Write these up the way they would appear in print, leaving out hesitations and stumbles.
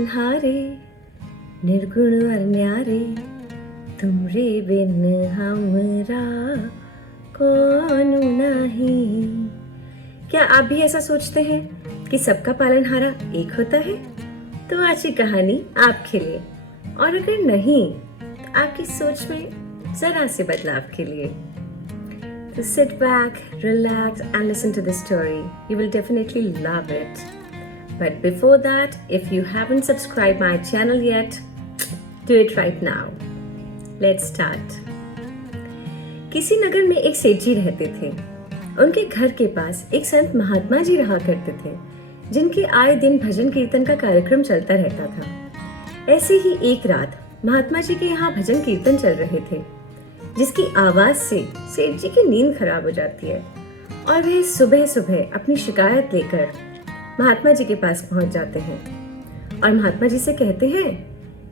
पालनहारे निर्गुण और न्यारे, तुमरे बिन हमरा कौन नहीं। क्या आप भी ऐसा सोचते हैं कि सबका पालनहारा एक होता है? तो आज की कहानी आपके लिए, और अगर नहीं तो आपकी सोच में जरा से बदलाव के लिए। So sit back, relax and listen to the story. You will definitely love it. But before that, if you haven't subscribed my channel yet, do it right now. Let's start. किसी नगर में एक सेठ जी रहते थे। उनके घर के पास एक संत महात्मा जी रहा करते थे, जिनके आए दिन भजन कीर्तन का कार्यक्रम चलता रहता था। ऐसे ही एक रात महात्मा जी के यहाँ भजन कीर्तन चल रहे थे, जिसकी आवाज से सेठ जी की नींद खराब हो जाती है और वह सुबह सुबह अपनी शिकायत लेकर महात्मा जी के पास पहुंच जाते हैं और महात्मा जी से कहते हैं,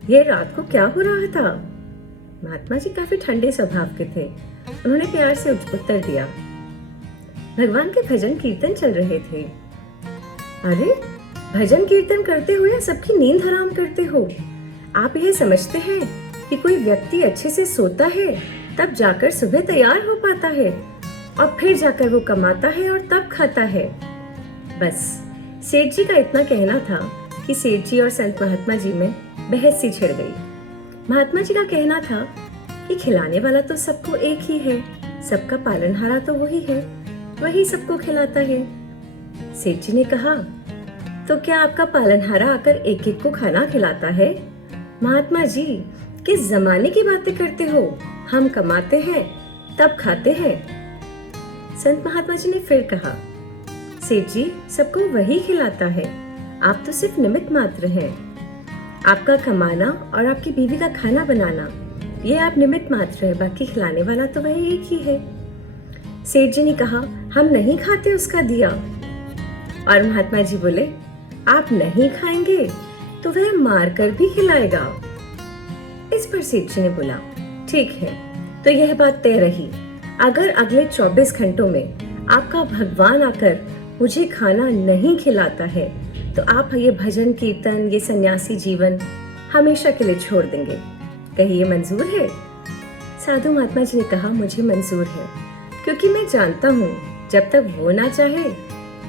ये रात को क्या हो रहा था? महात्मा जी काफी ठंडे स्वभाव के थे। उन्होंने प्यार से उत्तर दिया, भगवान के भजन कीर्तन चल रहे थे। अरे, भजन कीर्तन करते हो या सबकी नींद हराम करते हो? आप यह समझते हैं कि कोई व्यक्ति अच्छे से सोता है तब जाकर सुबह तैयार हो पाता है और फिर जाकर वो कमाता है और तब खाता है। बस सेठ जी का इतना कहना था कि सेठ जी और संत महात्मा जी में बहस सी छिड़ गई। महात्मा जी का कहना था कि खिलाने वाला तो सबको एक ही है, सबका पालनहारा तो वही है, वही सबको खिलाता है। सेठ जी ने कहा, तो क्या आपका पालनहारा आकर एक एक को खाना खिलाता है? महात्मा जी, किस जमाने की बातें करते हो? हम कमाते हैं तब खाते हैं। संत महात्मा जी ने फिर कहा, सेठ जी, सबको वही खिलाता है, आप तो सिर्फ निमित्त मात्र हैं। आपका कमाना और आपकी बीवी का खाना बनाना, ये आप निमित्त मात्र है, बाकी खिलाने वाला तो वही एक ही है। सेठ जी ने कहा, हम नहीं खाते उसका दिया। और महात्मा जी बोले, आप नहीं खाएंगे तो वह मार कर भी खिलाएगा। इस पर सेठ जी ने बोला, ठीक है, तो यह बात तय रही। अगर अगले 24 घंटों में आपका भगवान आकर मुझे खाना नहीं खिलाता है तो आप ये भजन कीर्तन, ये सन्यासी जीवन हमेशा के लिए छोड़ देंगे। कहिए मंजूर है? साधु महात्मा जी ने कहा, मुझे मंजूर है, क्योंकि मैं जानता हूँ जब तक वो ना चाहे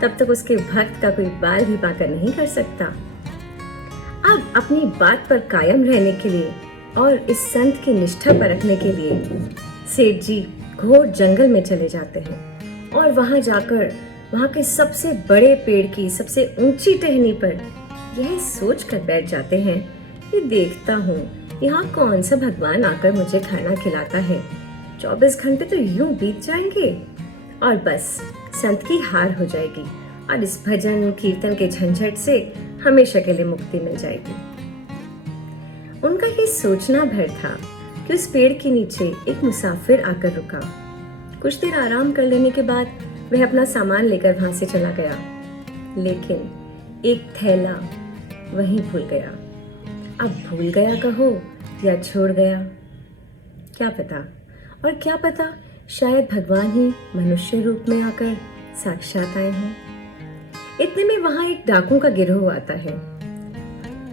तब तक उसके भक्त का कोई बाल भी बांका नहीं कर सकता। अब अपनी बात पर कायम रहने के लिए और इस संत की निष्ठा परखने के लिए सेठ जी घोर जंगल में चले जाते हैं और वहां जाकर वहां के सबसे बड़े पेड़ की सबसे ऊंची टहनी पर यह सोच कर बैठ जाते हैं कि देखता हूँ यहाँ कौन सा भगवान आकर मुझे खाना खिलाता है। 24 घंटे तो यूं बीत जाएंगे और बस संत की हार हो जाएगी और इस भजन कीर्तन के झंझट से हमेशा के लिए मुक्ति मिल जाएगी। उनका ये सोचना भर था कि उस पेड़ के नीचे एक मुसाफिर आकर रुका। कुछ देर आराम कर लेने के बाद वह अपना सामान लेकर वहां से चला गया, लेकिन एक थैला वहीं भूल गया। अब भूल गया कहो या छोड़ गया, क्या पता। और क्या पता, शायद भगवान ही मनुष्य रूप में आकर साक्षात आए हैं। इतने में वहां एक डाकुओं का गिरोह आता है।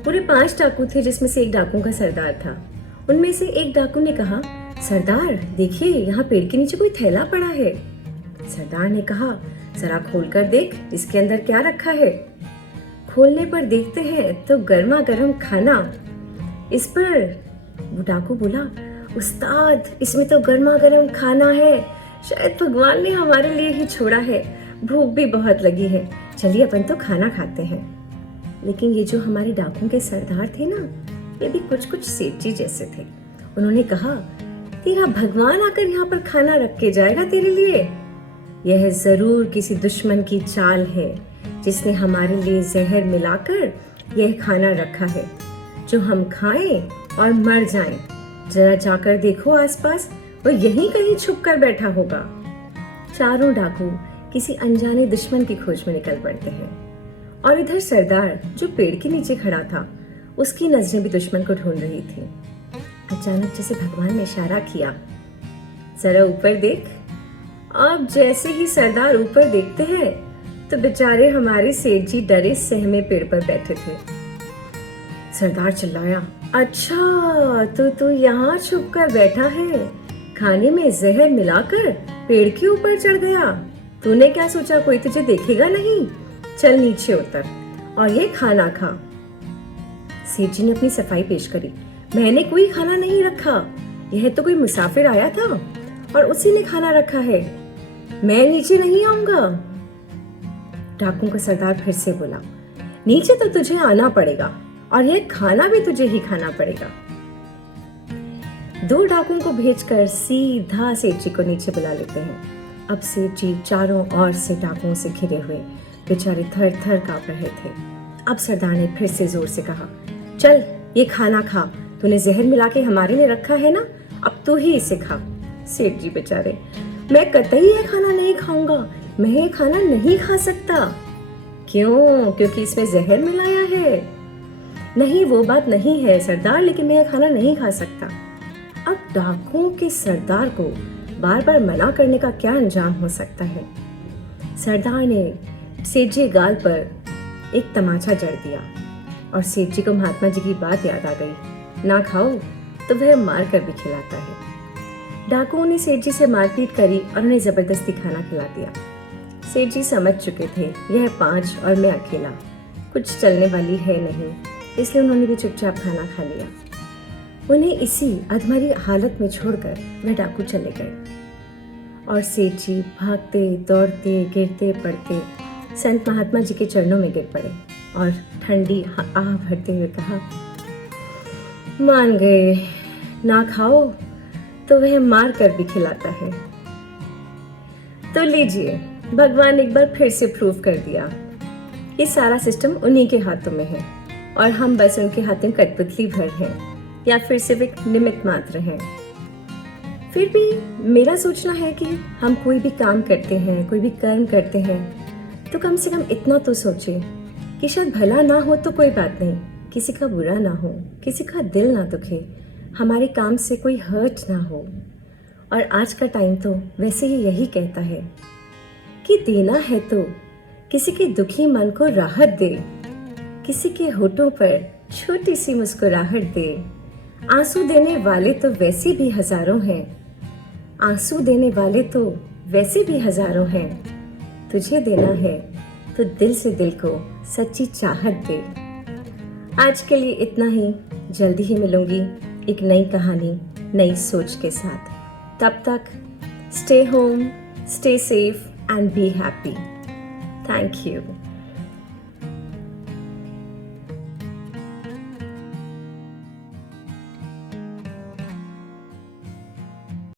पूरे 5 डाकू थे, जिसमें से एक डाकुओं का सरदार था। उनमें से एक डाकू ने कहा, सरदार देखिए, यहाँ पेड़ के नीचे कोई थैला पड़ा है। सरदार ने कहा, जरा खोल कर देख, इसके अंदर क्या रखा है। खोलने पर देखते हैं तो गर्मा गर्म खाना। इस पर वो डाकू बोला, उस्ताद, इसमें तो गर्मा गर्म खाना है, शायद भगवान ने हमारे लिए ही छोड़ा है, भूख भी बहुत लगी है, चलिए अपन तो खाना खाते हैं। लेकिन ये जो हमारे डाकुओं के सरदार थे ना, ये भी कुछ कुछ सेठ जी जैसे थे। उन्होंने कहा, तेरा भगवान आकर यहाँ पर खाना रख के जाएगा तेरे लिए? यह जरूर किसी दुश्मन की चाल है, जिसने हमारे लिए जहर मिलाकर यह खाना रखा है, जो हम खाएं और मर जाएं। जरा जाकर देखो आसपास, वो यहीं कहीं छुप कर बैठा होगा। चारों डाकू किसी अनजाने दुश्मन की खोज में निकल पड़ते हैं और इधर सरदार जो पेड़ के नीचे खड़ा था, उसकी नजरें भी दुश्मन को ढूंढ रही थी। अचानक जैसे भगवान ने इशारा किया, जरा ऊपर देख। अब जैसे ही सरदार ऊपर देखते हैं तो बेचारे हमारे सेठ जी डरे सहमे पेड़ पर बैठे थे। सरदार चिल्लाया, अच्छा तो तू यहाँ छुप कर बैठा है, खाने में जहर मिलाकर पेड़ के ऊपर चढ़ गया। तूने क्या सोचा कोई तुझे देखेगा नहीं? चल नीचे उतर और ये खाना खा। सेठ जी ने अपनी सफाई पेश करी, मैंने कोई खाना नहीं रखा, यह तो कोई मुसाफिर आया था और उसी ने खाना रखा है, मैं नीचे नहीं आऊंगा। डाकुओं का सरदार फिर से बोला, नीचे तो तुझे आना पड़ेगा और यह खाना भी तुझे ही खाना पड़ेगा। 2 डाकुओं को भेजकर सीधा सेठ जी को नीचे बुला लेते हैं। अब सेठ जी चारों ओर से डाकुओं से घिरे हुए बेचारे थर थर कांप रहे थे। अब सरदार ने फिर से जोर से कहा, चल ये खाना खा, तूने जहर मिला के हमारे लिए रखा है ना, अब तू ही इसे खा। सेठ जी बेचारे, मैं कतई ये खाना नहीं खाऊंगा, मैं ये खाना नहीं खा सकता। क्यों? क्योंकि इसमें जहर मिलाया है? नहीं, वो बात नहीं है सरदार, लेकिन मैं ये खाना नहीं खा सकता। अब डाकुओं के सरदार को बार बार मना करने का क्या अंजाम हो सकता है। सरदार ने सेठ जी गाल पर एक तमाचा जड़ दिया और सेठ जी को महात्मा जी की बात याद आ गई, ना खाओ तो वह मार कर भी खिलाता है। डाकुओं ने सेठ जी से मारपीट करी और उन्हें जबरदस्ती खाना खिला दिया। सेठ जी समझ चुके थे यह 5 और मैं अकेला, कुछ चलने वाली है नहीं, इसलिए उन्होंने भी चुपचाप खाना खा लिया। उन्हें इसी अधमरी हालत में छोड़कर वह डाकू चले गए और सेठ जी भागते दौड़ते गिरते पड़ते संत महात्मा जी के चरणों में गिर पड़े और ठंडी आह भरते हुए कहा, मान गए, ना खाओ तो वह मार कर भी खिलाता है। तो लीजिए, भगवान एक बार फिर से प्रूव कर दिया, ये सारा सिस्टम उन्हीं के हाथों में है और हम बस उनके हाथों कठपुतली भर हैं या फिर सिर्फ एक निमित्त मात्र हैं। फिर भी मेरा सोचना है कि हम कोई भी काम करते हैं, कोई भी कर्म करते हैं, तो कम से कम इतना तो सोचें कि शायद भला ना हो तो कोई बात नहीं, किसी का बुरा ना हो, किसी का दिल ना दुखे, हमारे काम से कोई हर्ट ना हो। और आज का टाइम तो वैसे ही यही कहता है कि देना है तो किसी के दुखी मन को राहत दे, किसी के होठों पर छोटी सी मुस्कुराहट दे। आंसू देने वाले तो वैसे भी हजारों हैं, आंसू देने वाले तो वैसे भी हजारों हैं। तुझे देना है तो दिल से दिल को सच्ची चाहत दे। आज के लिए इतना ही, जल्दी ही मिलूंगी एक नई कहानी नई सोच के साथ। तब तक stay home, stay safe and be happy. Thank you.